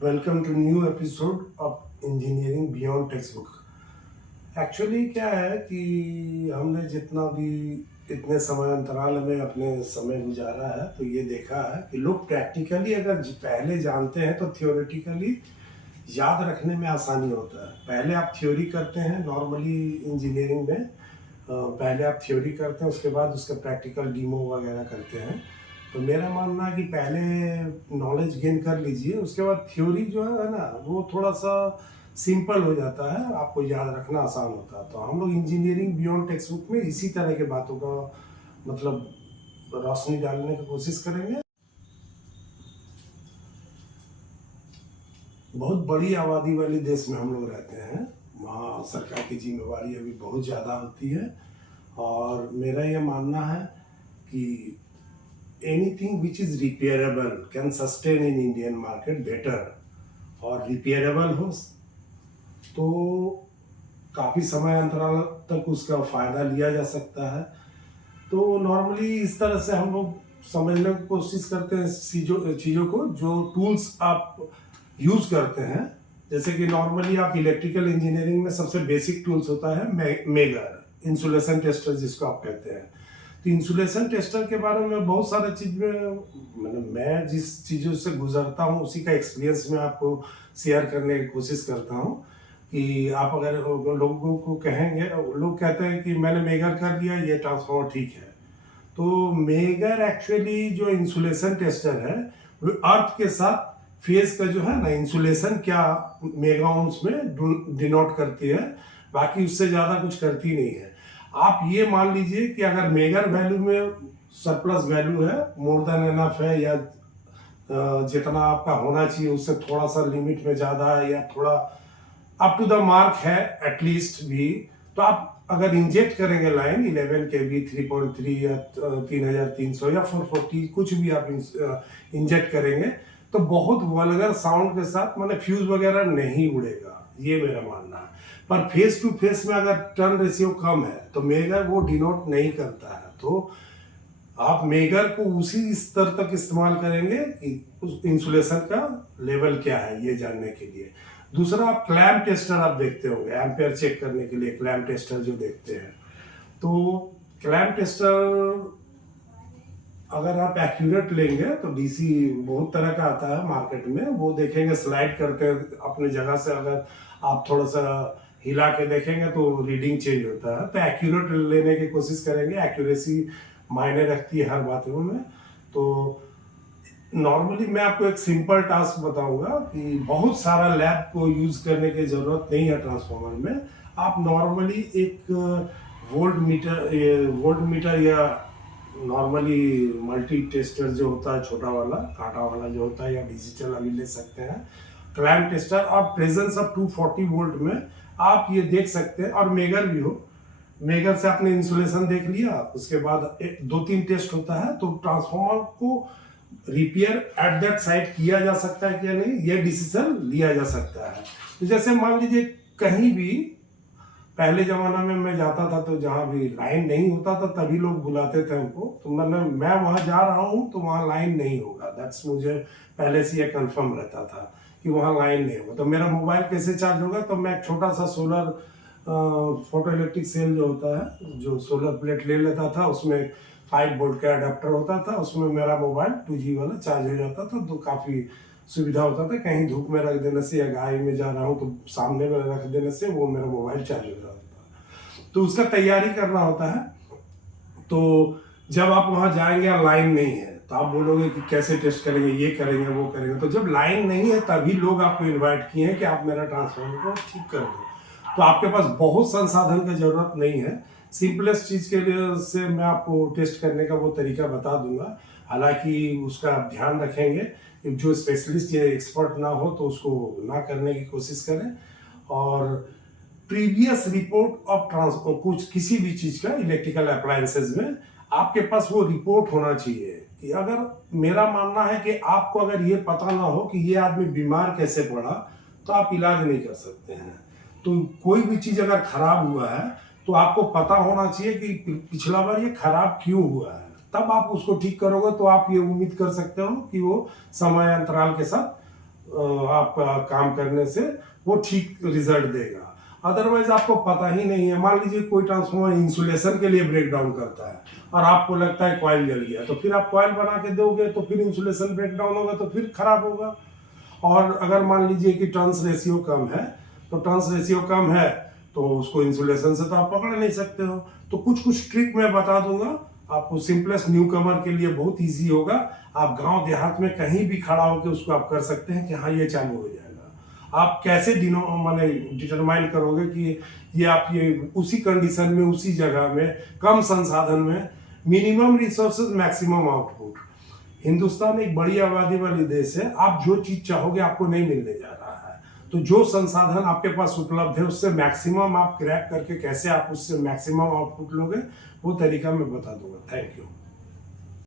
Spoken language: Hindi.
Welcome to new episode of engineering beyond textbook. Actually क्या है कि हमने जितना भी इतने समय अंतराल में अपने समय गुजारा है तो ये देखा है कि लोग प्रैक्टिकली अगर पहले जानते हैं तो थियोरेटिकली याद रखने में आसानी होता है। पहले आप थ्योरी करते हैं नॉर्मली इंजीनियरिंग में, पहले आप थ्योरी करते हैं उसके बाद उसका प्रैक्टिकल डीमो वगैरह करते हैं। तो मेरा मानना है कि पहले नॉलेज गेन कर लीजिए, उसके बाद थ्योरी जो है ना वो थोड़ा सा सिंपल हो जाता है, आपको याद रखना आसान होता है। तो हम लोग इंजीनियरिंग बियॉन्ड टेक्स्ट बुक में इसी तरह के बातों का मतलब रोशनी डालने की कोशिश करेंगे। बहुत बड़ी आबादी वाले देश में हम लोग रहते हैं, वहाँ सरकार की जिम्मेवारी अभी बहुत ज़्यादा होती है। और मेरा ये मानना है कि anything which is repairable can sustain in Indian market better, और रिपेयरेबल हो तो काफ़ी समय अंतराल तक उसका फ़ायदा लिया जा सकता है। तो नॉर्मली इस तरह से हम लोग समझने की कोशिश करते हैं चीज़ों को, जो टूल्स आप यूज़ करते हैं। जैसे कि नॉर्मली आप इलेक्ट्रिकल इंजीनियरिंग में सबसे बेसिक टूल्स होता है मेगर, इंसुलेशन टेस्टर जिसको आप कहते हैं। तो इंसुलेशन टेस्टर के बारे में बहुत सारे चीज़ में मतलब मैं जिस चीज़ों से गुजरता हूँ उसी का एक्सपीरियंस मैं आपको शेयर करने की कोशिश करता हूँ। कि आप अगर लोगों को कहेंगे, लोग कहते हैं कि मैंने मेगर कर लिया, ये ट्रांसफार्मर ठीक है। तो मेगर एक्चुअली जो इंसुलेशन टेस्टर है वो अर्थ के साथ फेज का जो है ना इंसुलेशन क्या मेगा ओम्स में डिनोट करती है, बाकी उससे ज़्यादा कुछ करती नहीं है। आप ये मान लीजिए कि अगर मेगर वैल्यू में सरप्लस वैल्यू है, मोर देन एनफ है, या जितना आपका होना चाहिए उससे थोड़ा सा लिमिट में ज़्यादा है, या थोड़ा अप टू द मार्क है एटलीस्ट भी, तो आप अगर इंजेक्ट करेंगे लाइन 11 के बी 3.3 या 3300 या 440 कुछ भी आप इंजेक्ट करेंगे तो बहुत वल्गर साउंड के साथ मतलब फ्यूज वगैरह नहीं उड़ेगा, ये मेरा मानना है। पर फेस टू फेस में अगर टर्न रेशियो कम है तो मेगर वो डिनोट नहीं करता है। तो आप मेगर को उसी स्तर तक इस्तेमाल करेंगे कि उस इंसुलेशन का लेवल क्या है ये जानने के लिए। दूसरा, आप क्लैम्प टेस्टर आप देखते होंगे, एम्पेयर चेक करने के लिए क्लैम्प टेस्टर जो देखते हैं। तो क्लैम्प टेस्टर अगर आप एक्यूरेट लेंगे तो डीसी बहुत तरह का आता है मार्केट में, वो देखेंगे स्लाइड करते हैं अपने जगह से, अगर आप थोड़ा सा हिला के देखेंगे तो रीडिंग चेंज होता है। तो एक्यूरेट लेने की कोशिश करेंगे, एक्यूरेसी मायने रखती है हर बातों में। तो नॉर्मली मैं आपको एक सिंपल टास्क बताऊंगा कि बहुत सारा लैब को यूज करने की जरूरत नहीं है ट्रांसफार्मर में। आप नॉर्मली एक वोल्ट मीटर या नॉर्मली मल्टी टेस्टर जो होता है छोटा वाला कांटा वाला जो होता है, या डिजिटल अभी ले सकते हैं क्लैम्प टेस्टर, और प्रेजेंस ऑफ 240 वोल्ट में आप ये देख सकते हैं। और मेगर भी हो, मेगर से आपने इंसुलेशन देख लिया, उसके बाद दो तीन टेस्ट होता है तो ट्रांसफार्मर को रिपेयर एट दैट साइट किया जा सकता है क्या नहीं, ये डिसीजन लिया जा सकता है। तो जैसे मान लीजिए कहीं भी पहले जमाना में मैं जाता था तो जहाँ भी लाइन नहीं होता था तभी लोग बुलाते थे हमको, तो मैं वहां जा रहा हूँ तो वहां लाइन नहीं होगा, दैट्स मुझे पहले से ये कंफर्म रहता था कि वहां लाइन नहीं होगा। तो मेरा मोबाइल कैसे चार्ज होगा, तो मैं एक छोटा सा सोलर फोटो इलेक्ट्रिक सेल जो होता है, जो सोलर प्लेट ले लेता था, उसमें 5 वोल्ट का अडेप्टर होता था, उसमें मेरा मोबाइल 2G वाला चार्ज हो जाता था। तो काफ़ी सुविधा होता था, कहीं धूप में रख देने से या गाड़ी में जा रहा हूँ तो सामने में रख देने से वो मेरा मोबाइल चार्ज हो जाता था। तो उसका तैयारी करना होता है। तो जब आप वहाँ जाएंगे और लाइन नहीं है तो आप बोलोगे कि कैसे टेस्ट करेंगे, ये करेंगे वो करेंगे। तो जब लाइन नहीं है तभी लोग आपको इन्वाइट किए हैं कि आप मेरा ट्रांसफार्मर को ठीक कर दो। तो आपके पास बहुत संसाधन की जरूरत नहीं है, सिंपलेस्ट चीज के लिए से मैं आपको टेस्ट करने का वो तरीका बता दूंगा। हालांकि उसका आप ध्यान रखेंगे कि जो स्पेशलिस्ट या एक्सपर्ट ना हो तो उसको ना करने की कोशिश करें। और प्रीवियस रिपोर्ट ऑफ ट्रांसपोर्ट कुछ किसी भी चीज का इलेक्ट्रिकल अप्लायंसेज में आपके पास वो रिपोर्ट होना चाहिए। कि अगर मेरा मानना है कि आपको अगर ये पता ना हो कि ये आदमी बीमार कैसे पड़ा तो आप इलाज नहीं कर सकते हैं। तो कोई भी चीज अगर खराब हुआ है तो आपको पता होना चाहिए कि पिछला बार ये खराब क्यों हुआ है, तब आप उसको ठीक करोगे। तो आप ये उम्मीद कर सकते हो कि वो समय अंतराल के साथ आपका काम करने से वो ठीक रिजल्ट देगा। अदरवाइज आपको पता ही नहीं है, मान लीजिए कोई ट्रांसफार्मर इंसुलेशन के लिए ब्रेक डाउन करता है और आपको लगता है कॉइल जल गया, तो फिर आप कॉइल बना के दोगे तो फिर इंसुलेशन ब्रेक डाउन होगा तो फिर खराब होगा। और अगर मान लीजिए कि टर्न्स रेशियो कम है, तो टर्न्स रेशियो कम है तो उसको इंसुलेशन से तो आप पकड़ नहीं सकते हो। तो कुछ कुछ ट्रिक मैं बता दूंगा आपको, सिंपलेस्ट न्यू कमर के लिए बहुत इजी होगा। आप गांव देहात में कहीं भी खड़ा होकर उसको आप कर सकते हैं कि हाँ ये चालू हो जाएगा। आप कैसे माने डिटरमाइन करोगे कि ये उसी कंडीशन में, उसी जगह में, कम संसाधन में, minimum resources maximum output. Hindustan एक बड़ी आबादी वाली देश है, आप जो चीज चाहोगे आपको नहीं मिलने जा रहा है। तो जो संसाधन आपके पास उपलब्ध है उससे मैक्सिमम आप क्रैक करके कैसे आप उससे मैक्सिमम आउटपुट लोगे, वो तरीका मैं बता दूंगा। Thank you.